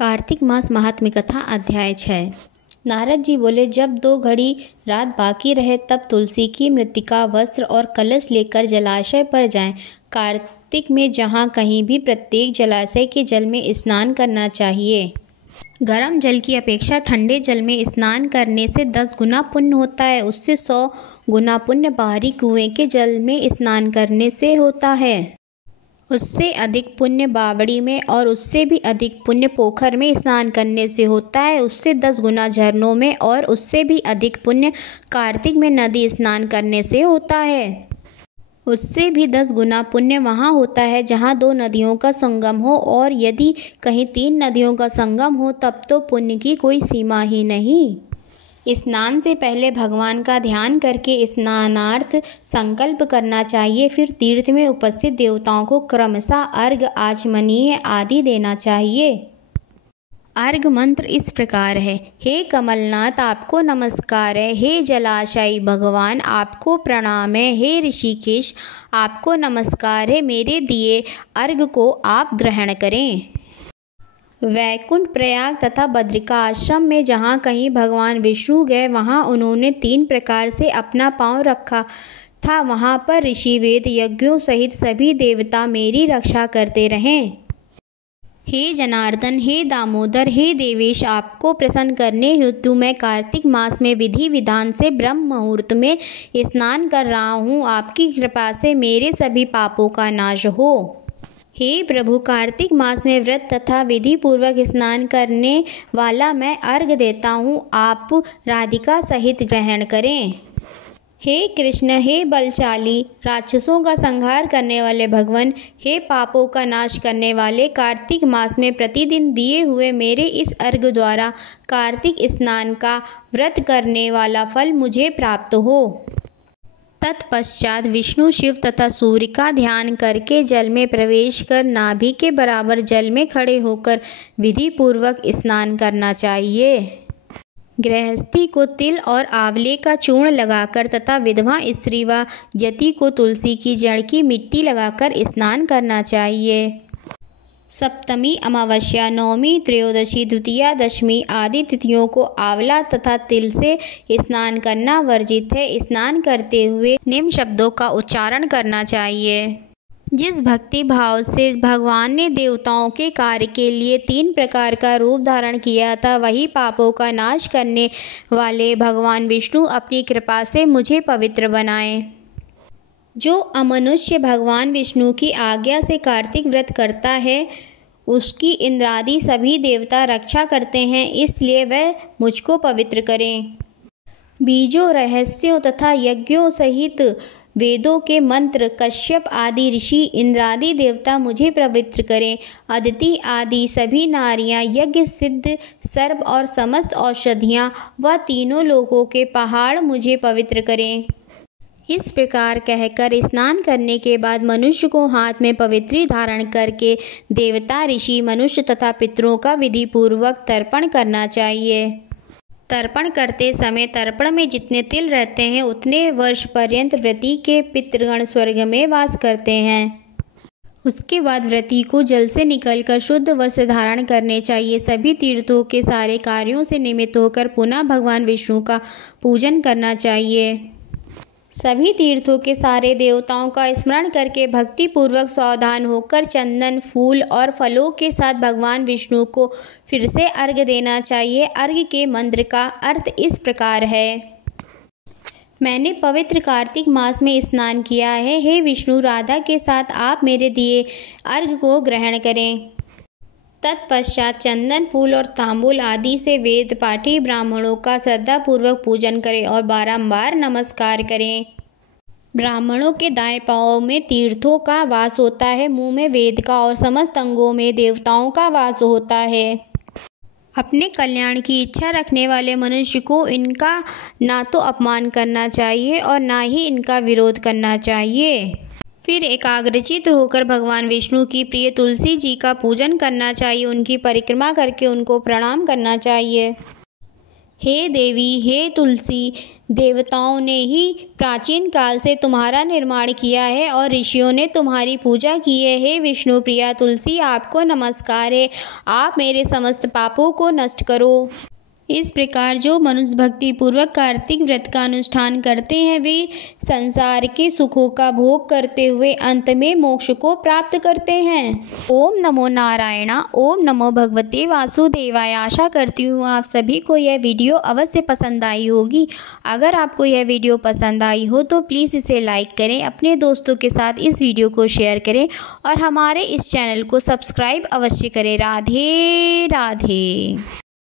कार्तिक मास महात्म्य कथा अध्याय 6। नारद जी बोले, जब 2 घड़ी रात बाकी रहे तब तुलसी की मृत्तिका वस्त्र और कलश लेकर जलाशय पर जाएं। कार्तिक में जहाँ कहीं भी प्रत्येक जलाशय के जल में स्नान करना चाहिए। गर्म जल की अपेक्षा ठंडे जल में स्नान करने से 10 गुना पुण्य होता है। उससे 100 गुना पुण्य बाहरी कुएं के जल में स्नान करने से होता है। उससे अधिक पुण्य बावड़ी में और उससे भी अधिक पुण्य पोखर में स्नान करने से होता है। उससे 10 गुना झरनों में और उससे भी अधिक पुण्य कार्तिक में नदी स्नान करने से होता है। उससे भी 10 गुना पुण्य वहाँ होता है जहाँ 2 नदियों का संगम हो, और यदि कहीं 3 नदियों का संगम हो तब तो पुण्य की कोई सीमा ही नहीं। स्नान से पहले भगवान का ध्यान करके स्नानार्थ संकल्प करना चाहिए। फिर तीर्थ में उपस्थित देवताओं को क्रमशः अर्घ, आचमनीय आदि देना चाहिए। अर्घ मंत्र इस प्रकार है। हे कमलनाथ, आपको नमस्कार है। हे जलाशयी भगवान, आपको प्रणाम है। हे ऋषिकेश, आपको नमस्कार है। मेरे दिए अर्घ को आप ग्रहण करें। वैकुंठ, प्रयाग तथा बद्रिका आश्रम में जहाँ कहीं भगवान विष्णु गए वहाँ उन्होंने 3 प्रकार से अपना पांव रखा था। वहाँ पर ऋषि वेद यज्ञों सहित सभी देवता मेरी रक्षा करते रहें। हे जनार्दन, हे दामोदर, हे देवेश, आपको प्रसन्न करने हेतु मैं कार्तिक मास में विधि विधान से ब्रह्म मुहूर्त में स्नान कर रहा हूँ। आपकी कृपा से मेरे सभी पापों का नाश हो। हे प्रभु, कार्तिक मास में व्रत तथा विधि पूर्वक स्नान करने वाला मैं अर्घ देता हूँ। आप राधिका सहित ग्रहण करें। हे कृष्ण, हे बलशाली, राक्षसों का संहार करने वाले भगवान, हे पापों का नाश करने वाले, कार्तिक मास में प्रतिदिन दिए हुए मेरे इस अर्घ द्वारा कार्तिक स्नान का व्रत करने वाला फल मुझे प्राप्त हो। तत्पश्चात विष्णु, शिव तथा सूर्य का ध्यान करके जल में प्रवेश कर नाभि के बराबर जल में खड़े होकर विधि पूर्वक स्नान करना चाहिए। गृहस्थी को तिल और आंवले का चूर्ण लगाकर तथा विधवा स्त्री व यति को तुलसी की जड़ की मिट्टी लगाकर स्नान करना चाहिए। सप्तमी, अमावस्या, नवमी, त्रयोदशी, द्वितीया, दशमी आदि तिथियों को आंवला तथा तिल से स्नान करना वर्जित है। स्नान करते हुए निम्न शब्दों का उच्चारण करना चाहिए। जिस भक्ति भाव से भगवान ने देवताओं के कार्य के लिए 3 प्रकार का रूप धारण किया था, वही पापों का नाश करने वाले भगवान विष्णु अपनी कृपा से मुझे पवित्र बनाएं। जो अमनुष्य भगवान विष्णु की आज्ञा से कार्तिक व्रत करता है उसकी इंद्रादि सभी देवता रक्षा करते हैं, इसलिए वह मुझको पवित्र करें। बीजों, रहस्यों तथा यज्ञों सहित वेदों के मंत्र, कश्यप आदि ऋषि, इंद्रादि देवता मुझे पवित्र करें। अदिति आदि सभी नारियां, यज्ञ सिद्ध सर्प और समस्त औषधियां व तीनों लोकों के पहाड़ मुझे पवित्र करें। इस प्रकार कहकर स्नान करने के बाद मनुष्य को हाथ में पवित्री धारण करके देवता, ऋषि, मनुष्य तथा पितरों का विधि पूर्वक तर्पण करना चाहिए। तर्पण करते समय तर्पण में जितने तिल रहते हैं उतने वर्ष पर्यंत व्रती के पितृगण स्वर्ग में वास करते हैं। उसके बाद व्रती को जल से निकलकर शुद्ध वस्त्र धारण करने चाहिए। सभी तीर्थों के सारे कार्यों से निमित्त होकर पुनः भगवान विष्णु का पूजन करना चाहिए। सभी तीर्थों के सारे देवताओं का स्मरण करके भक्ति पूर्वक सावधान होकर चंदन, फूल और फलों के साथ भगवान विष्णु को फिर से अर्घ देना चाहिए। अर्घ के मंत्र का अर्थ इस प्रकार है। मैंने पवित्र कार्तिक मास में स्नान किया है। हे विष्णु, राधा के साथ आप मेरे दिए अर्घ को ग्रहण करें। तत्पश्चात चंदन, फूल और तांबूल आदि से वेद पाठी ब्राह्मणों का श्रद्धापूर्वक पूजन करें और बारंबार नमस्कार करें। ब्राह्मणों के दाएं पांव में तीर्थों का वास होता है, मुंह में वेद का और समस्त अंगों में देवताओं का वास होता है। अपने कल्याण की इच्छा रखने वाले मनुष्य को इनका ना तो अपमान करना चाहिए और ना ही इनका विरोध करना चाहिए। फिर एकाग्रचित्त होकर भगवान विष्णु की प्रिय तुलसी जी का पूजन करना चाहिए। उनकी परिक्रमा करके उनको प्रणाम करना चाहिए। हे देवी, हे तुलसी, देवताओं ने ही प्राचीन काल से तुम्हारा निर्माण किया है और ऋषियों ने तुम्हारी पूजा की है। हे विष्णु प्रिया तुलसी, आपको नमस्कार है। आप मेरे समस्त पापों को नष्ट करो। इस प्रकार जो मनुष्य भक्ति पूर्वक कार्तिक व्रत का अनुष्ठान करते हैं वे संसार के सुखों का भोग करते हुए अंत में मोक्ष को प्राप्त करते हैं। ओम नमो नारायणा, ओम नमो भगवते वासुदेवाय। आशा करती हूँ आप सभी को यह वीडियो अवश्य पसंद आई होगी। अगर आपको यह वीडियो पसंद आई हो तो प्लीज़ इसे लाइक करें, अपने दोस्तों के साथ इस वीडियो को शेयर करें और हमारे इस चैनल को सब्सक्राइब अवश्य करें। राधे राधे।